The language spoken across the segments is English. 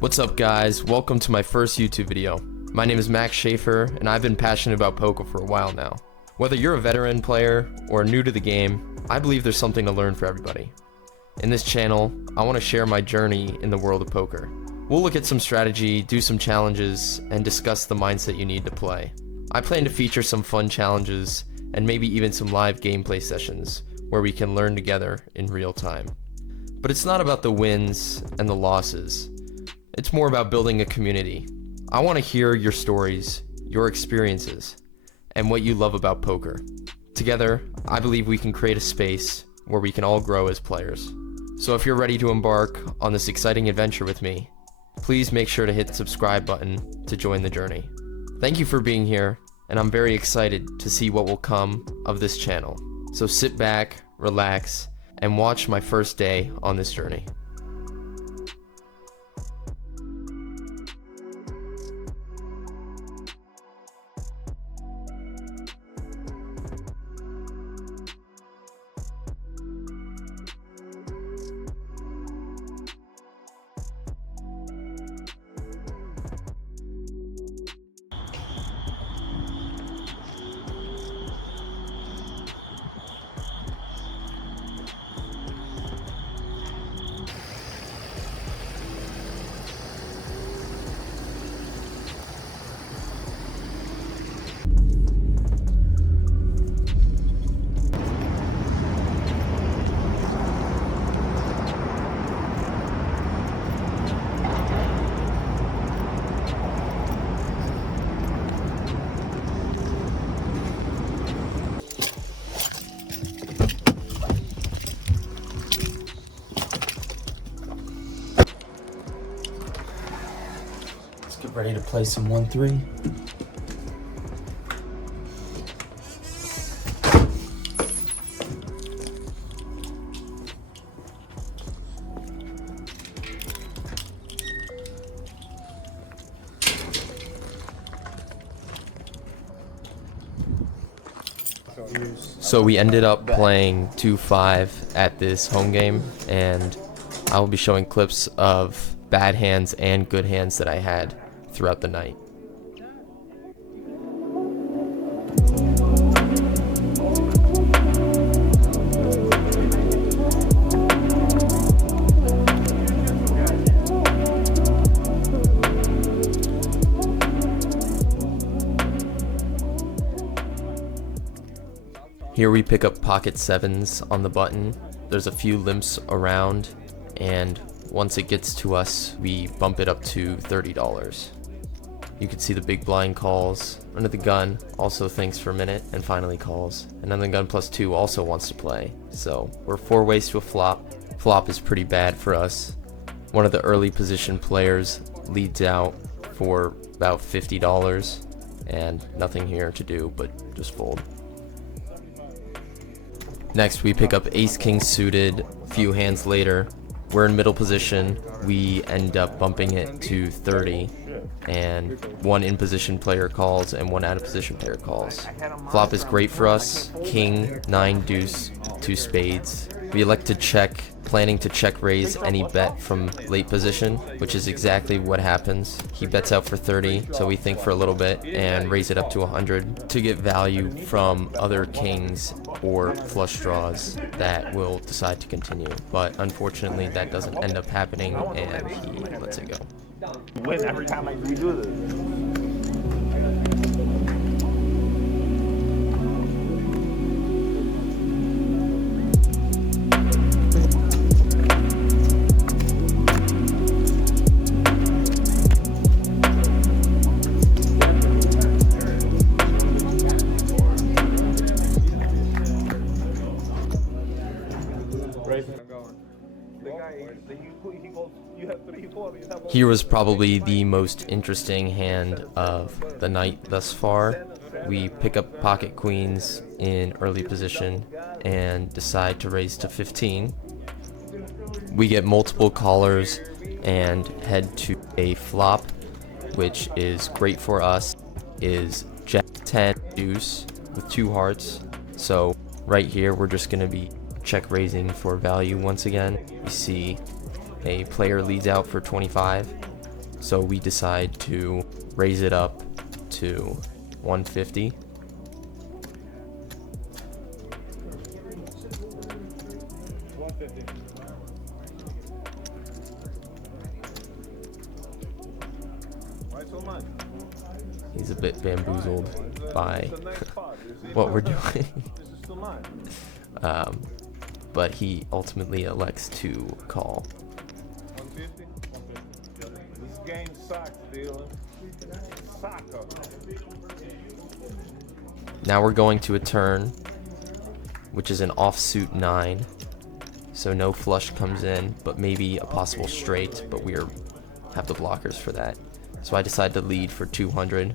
What's up guys, welcome to my first YouTube video. My name is Max Schaefer and I've been passionate about poker for a while now. Whether you're a veteran player or new to the game, I believe there's something to learn for everybody. In this channel, I want to share my journey in the world of poker. We'll look at some strategy, do some challenges, and discuss the mindset you need to play. I plan to feature some fun challenges and maybe even some live gameplay sessions where we can learn together in real time. But it's not about the wins and the losses. It's more about building a community. I want to hear your stories, your experiences, and what you love about poker. Together, I believe we can create a space where we can all grow as players. So if you're ready to embark on this exciting adventure with me, please make sure to hit the subscribe button to join the journey. Thank you for being here, and I'm very excited to see what will come of this channel. So sit back, relax, and watch my first day on this journey. Get ready to play some 1-3. So we ended up playing 2-5 at this home game, and I will be showing clips of bad hands and good hands that I had throughout the night. Here we pick up pocket sevens on the button. There's a few limps around, and once it gets to us, we bump it up to $30. You can see the big blind calls. Under the gun also thinks for a minute and finally calls. And then the gun +2 also wants to play. So we're 4 ways to a flop. Flop is pretty bad for us. One of the early position players leads out for about $50 and nothing here to do but just fold. Next we pick up ace-king suited. A few hands later, we're in middle position. We end up bumping it to 30, and one in position player calls and one out of position player calls. Flop is great for us. King, 9 deuce, 2 spades. We elect to check, planning to check raise any bet from late position, which is exactly what happens. He bets out for 30, so we think for a little bit and raise it up to 100 to get value from other kings or flush draws that will decide to continue. But unfortunately that doesn't end up happening and he lets it go. Win every time we do this. Here was probably the most interesting hand of the night thus far. We pick up pocket queens in early position and decide to raise to 15. We get multiple callers and head to a flop, which is great for us, is Jack 10 deuce with 2 hearts. So right here we're just going to be check raising for value once again. We see a player leads out for 25 So we decide to raise it up to 150. He's a bit bamboozled by what we're doing. But he ultimately elects to call. This game sucks, Dylan. Soccer. Now we're going to a turn, which is an offsuit 9. So no flush comes in, but maybe a possible straight, but we have the blockers for that. So I decide to lead for 200,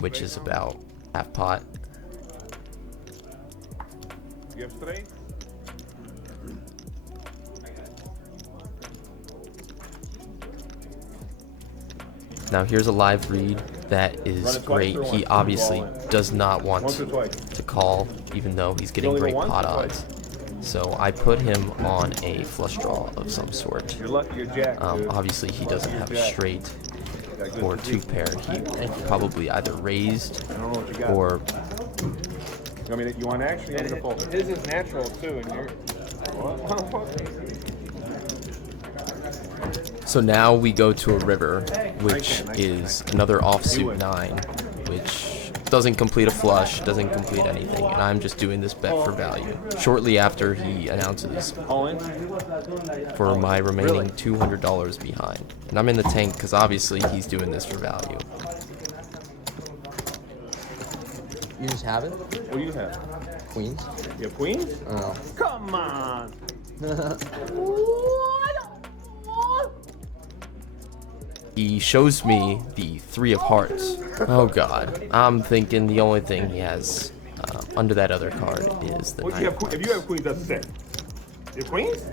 which is about half pot. You have straight? Now here's a live read that is great. He obviously does not want to call, even though he's getting great pot odds. So I put him on a flush draw of some sort. You're lucky you're jack. Obviously he doesn't have a straight or 2-pair. He probably either raised or... I mean, you want action? You want to fold? His is natural too, and you're... So now we go to a river, which is another offsuit 9, which doesn't complete a flush, doesn't complete anything, and I'm just doing this bet for value. Shortly after he announces for my remaining $200 behind. And I'm in the tank because obviously he's doing this for value. You just have it? What do you have? Queens? You have queens? Oh. Come on! He shows me the 3 of hearts. Oh god. I'm thinking the only thing he has under that other card is the 9 of hearts. If you have queens, that's the same. You have queens?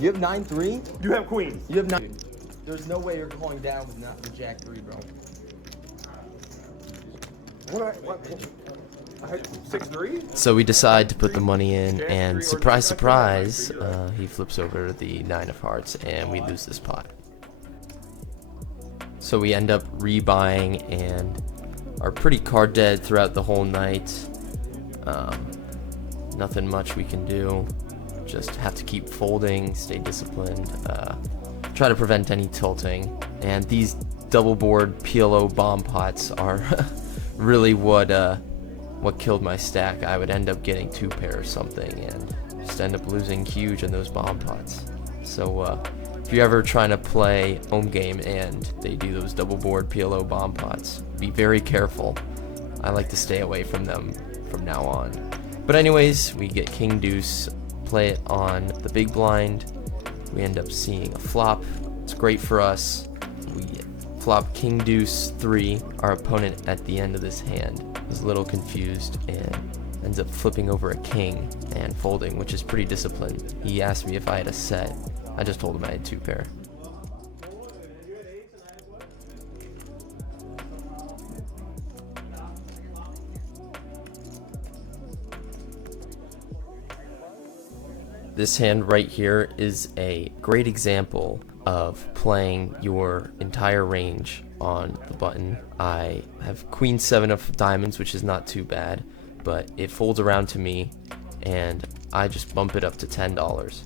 You have 9-3? You have queens. You have 9. There's no way you're going down with not the Jack 3, bro. What? I had 6-3? So we decide to put the money in, and surprise, surprise, he flips over the 9 of hearts, and we lose this pot. So we end up rebuying and are pretty card dead throughout the whole night. Nothing much we can do. Just have to keep folding, stay disciplined, try to prevent any tilting. And these double board PLO bomb pots are really what killed my stack. I would end up getting 2-pair or something and just end up losing huge in those bomb pots. So if you're ever trying to play home game and they do those double board PLO bomb pots, be very careful. I like to stay away from them from now on. But anyways, we get king deuce, play it on the big blind. We end up seeing a flop. It's great for us. We flop king deuce 3. Our opponent at the end of this hand is a little confused and ends up flipping over a king and folding, which is pretty disciplined. He asked me if I had a set. I just told him I had 2-pair. This hand right here is a great example of playing your entire range on the button. I have queen 7 of diamonds, which is not too bad, but it folds around to me and I just bump it up to $10.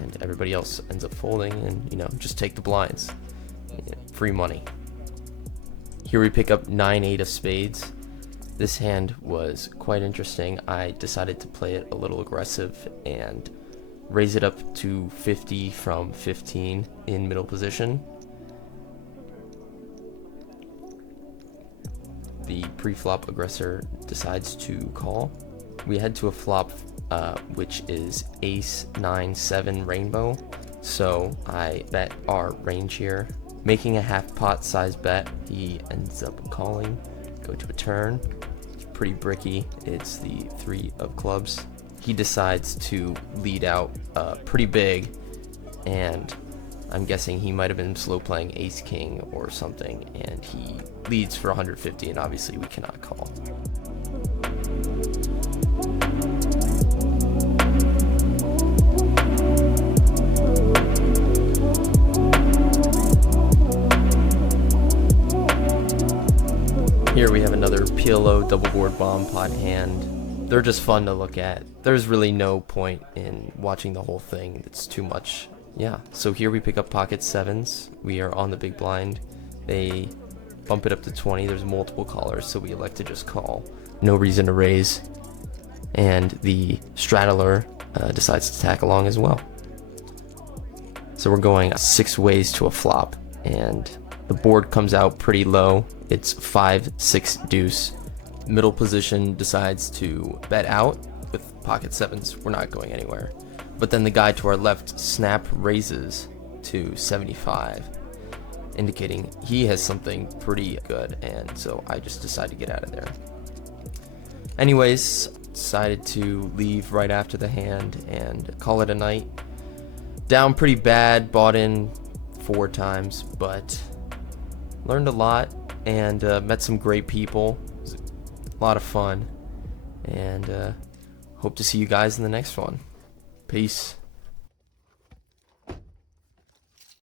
And everybody else ends up folding and, you know, just take the blinds. Free money. Here we pick up 9-8 of spades. This hand was quite interesting. I decided to play it a little aggressive and raise it up to 50 from 15 in middle position. The pre-flop aggressor decides to call. We head to a flop which is ace 9-7 rainbow, so I bet our range here, making a half pot size bet. He ends up calling, go to a turn. It's pretty bricky. It's the 3 of clubs. He decides to lead out pretty big, and I'm guessing he might have been slow playing ace king or something, and he leads for 150, and obviously we cannot call. Here we have another PLO double board bomb pot hand. They're just fun to look at. There's really no point in watching the whole thing. It's too much. Yeah, so here we pick up pocket sevens. We are on the big blind. They bump it up to 20. There's multiple callers, so we elect to just call. No reason to raise. And the straddler decides to tag along as well. So we're going 6 ways to a flop, and the board comes out pretty low. It's 5-6 deuce. Middle position decides to bet out with pocket sevens. We're not going anywhere. But then the guy to our left snap raises to 75, indicating he has something pretty good, and so I just decided to get out of there. Anyways, decided to leave right after the hand and call it a night. Down pretty bad, bought in 4 times, but learned a lot and met some great people. It was a lot of fun, and hope to see you guys in the next one. Peace.